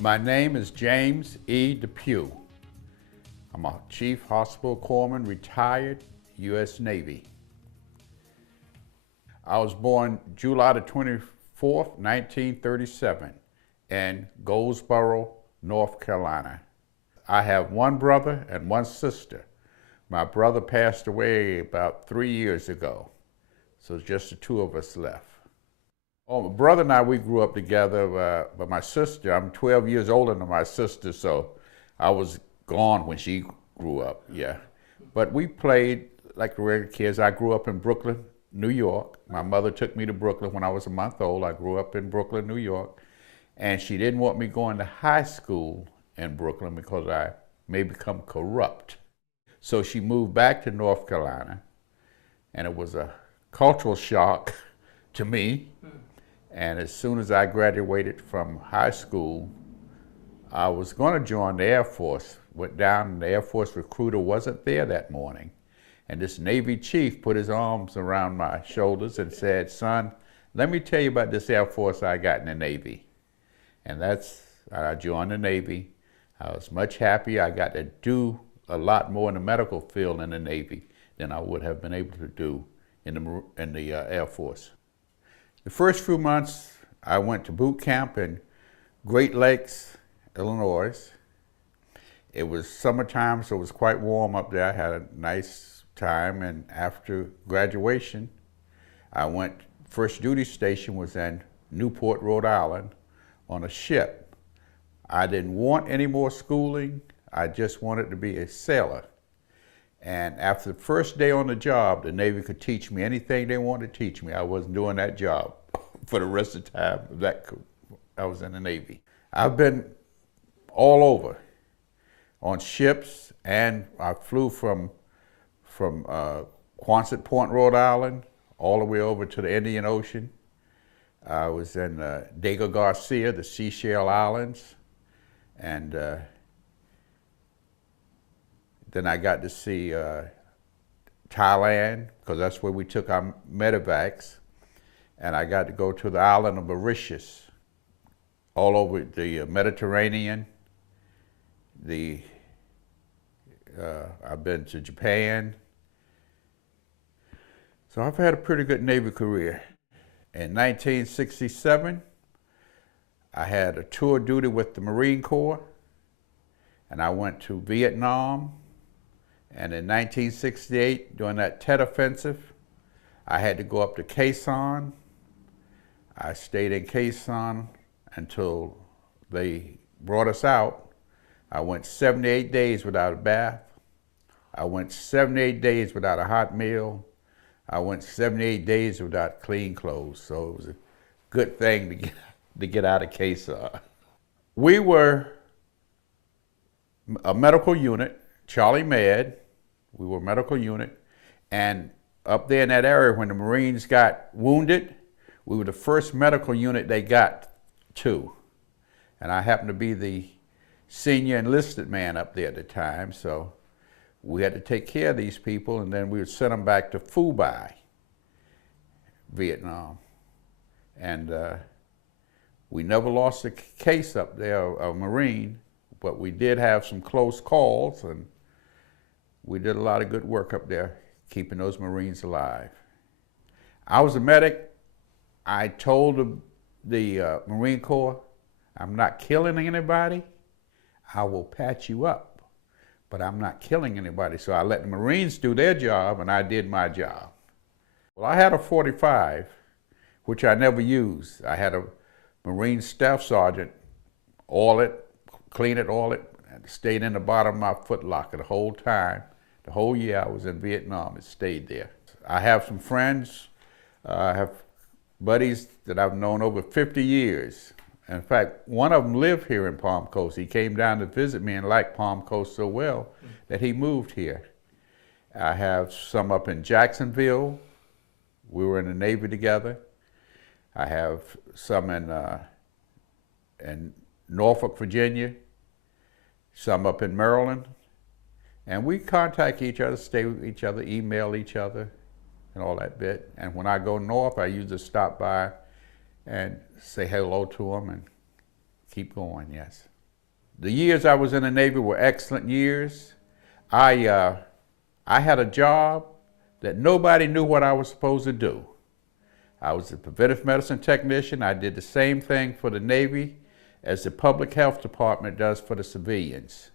My name is James E. Dupuy. I'm a Chief Hospital Corpsman, retired U.S. Navy. I was born July the 24th, 1937 in Goldsboro, North Carolina. I have one brother and one sister. My brother passed away about 3 years ago, so just the two of us left. Oh, my brother and I, we grew up together, but my sister, I'm 12 years older than my sister, so I was gone when she grew up, yeah. But we played like the regular kids. I grew up in Brooklyn, New York. My mother took me to Brooklyn when I was a month old. I grew up in Brooklyn, New York, and she didn't want me going to high school in Brooklyn because I may become corrupt. So she moved back to North Carolina, and it was a cultural shock to me. And as soon as I graduated from high school, I was going to join the Air Force. Went down, and the Air Force recruiter wasn't there that morning. And this Navy chief put his arms around my shoulders and said, "Son, let me tell you about this Air Force I got in the Navy." And I joined the Navy. I was much happier. I got to do a lot more in the medical field in the Navy than I would have been able to do in the Air Force. The first few months, I went to boot camp in Great Lakes, Illinois. It was summertime, so it was quite warm up there. I had a nice time, and after graduation, I went, first duty station was in Newport, Rhode Island, on a ship. I didn't want any more schooling. I just wanted to be a sailor. And after the first day on the job, the Navy could teach me anything they wanted to teach me. I wasn't doing that job for the rest of the time I was in the Navy. I've been all over on ships, and I flew from Quonset Point, Rhode Island, all the way over to the Indian Ocean. I was in Diego Garcia, the Seychelles Islands, and then I got to see Thailand, because that's where we took our medevacs, and I got to go to the island of Mauritius, all over the Mediterranean. I've been to Japan. So I've had a pretty good Navy career. In 1967, I had a tour duty with the Marine Corps, and I went to Vietnam. And in 1968, during that Tet Offensive, I had to go up to Quezon. I stayed in Quezon until they brought us out. I went 78 days without a bath. I went 78 days without a hot meal. I went 78 days without clean clothes. So it was a good thing to get out of Quezon. We were a medical unit, Charlie Med. We were a medical unit, and up there in that area when the Marines got wounded, we were the first medical unit they got to. And I happened to be the senior enlisted man up there at the time, so we had to take care of these people, and then we would send them back to Phu Bai, Vietnam. And we never lost a case up there, a Marine, but we did have some close calls, and we did a lot of good work up there, keeping those Marines alive. I was a medic. I told the Marine Corps, "I'm not killing anybody. I will patch you up, but I'm not killing anybody." So I let the Marines do their job, and I did my job. Well, I had a .45, which I never used. I had a Marine Staff Sergeant oil it, clean it, oil it, and stayed in the bottom of my footlocker the whole time. The whole year I was in Vietnam, it stayed there. I have some friends, I have buddies that I've known over 50 years. In fact, one of them lived here in Palm Coast. He came down to visit me and liked Palm Coast so well that he moved here. I have some up in Jacksonville. We were in the Navy together. I have some in Norfolk, Virginia, some up in Maryland. And we contact each other, stay with each other, email each other, and all that bit. And when I go north, I usually stop by and say hello to them and keep going, yes. The years I was in the Navy were excellent years. I had a job that nobody knew what I was supposed to do. I was a preventive medicine technician. I did the same thing for the Navy as the public health department does for the civilians.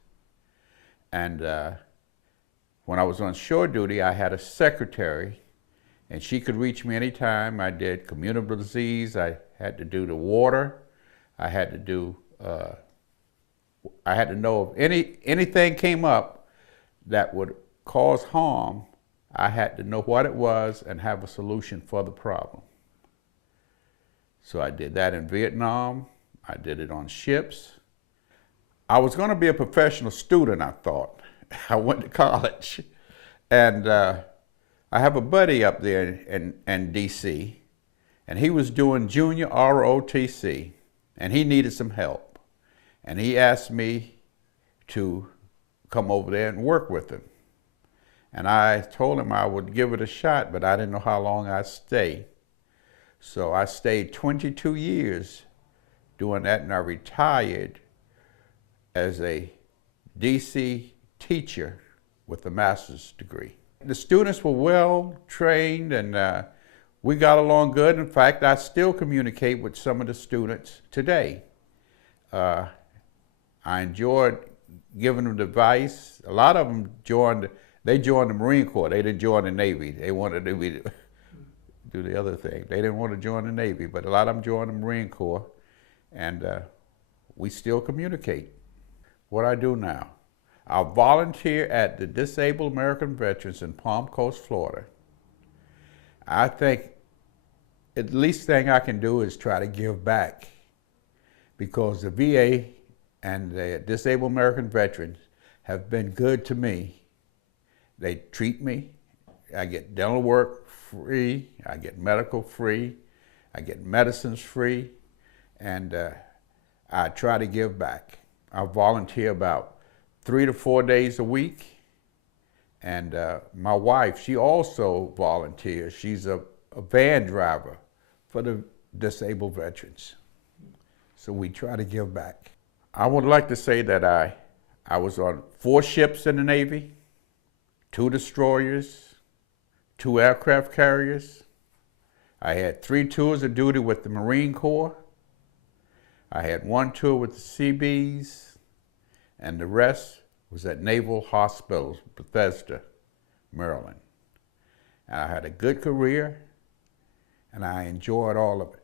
And when I was on shore duty, I had a secretary, and she could reach me anytime. I did communicable disease. I had to do the water. I had to know if anything came up that would cause harm. I had to know what it was and have a solution for the problem. So I did that in Vietnam. I did it on ships. I was going to be a professional student, I thought. I went to college. And I have a buddy up there in D.C., and he was doing junior ROTC, and he needed some help. And he asked me to come over there and work with him. And I told him I would give it a shot, but I didn't know how long I'd stay. So I stayed 22 years doing that, and I retired as a DC teacher with a master's degree. The students were well trained, and we got along good. In fact, I still communicate with some of the students today. I enjoyed giving them advice. A lot of them joined the Marine Corps. They didn't join the Navy. They wanted to do the other thing. They didn't want to join the Navy, but a lot of them joined the Marine Corps, and we still communicate. What I do now, I volunteer at the Disabled American Veterans in Palm Coast, Florida. I think the least thing I can do is try to give back, because the VA and the Disabled American Veterans have been good to me. They treat me. I get dental work free. I get medical free. I get medicines free. And I try to give back. I volunteer about 3 to 4 days a week. And my wife, she also volunteers. She's a van driver for the disabled veterans. So we try to give back. I would like to say that I was on 4 ships in the Navy, 2 destroyers, 2 aircraft carriers. I had 3 tours of duty with the Marine Corps. I had 1 tour with the Seabees, and the rest was at Naval Hospitals, Bethesda, Maryland. And I had a good career, and I enjoyed all of it.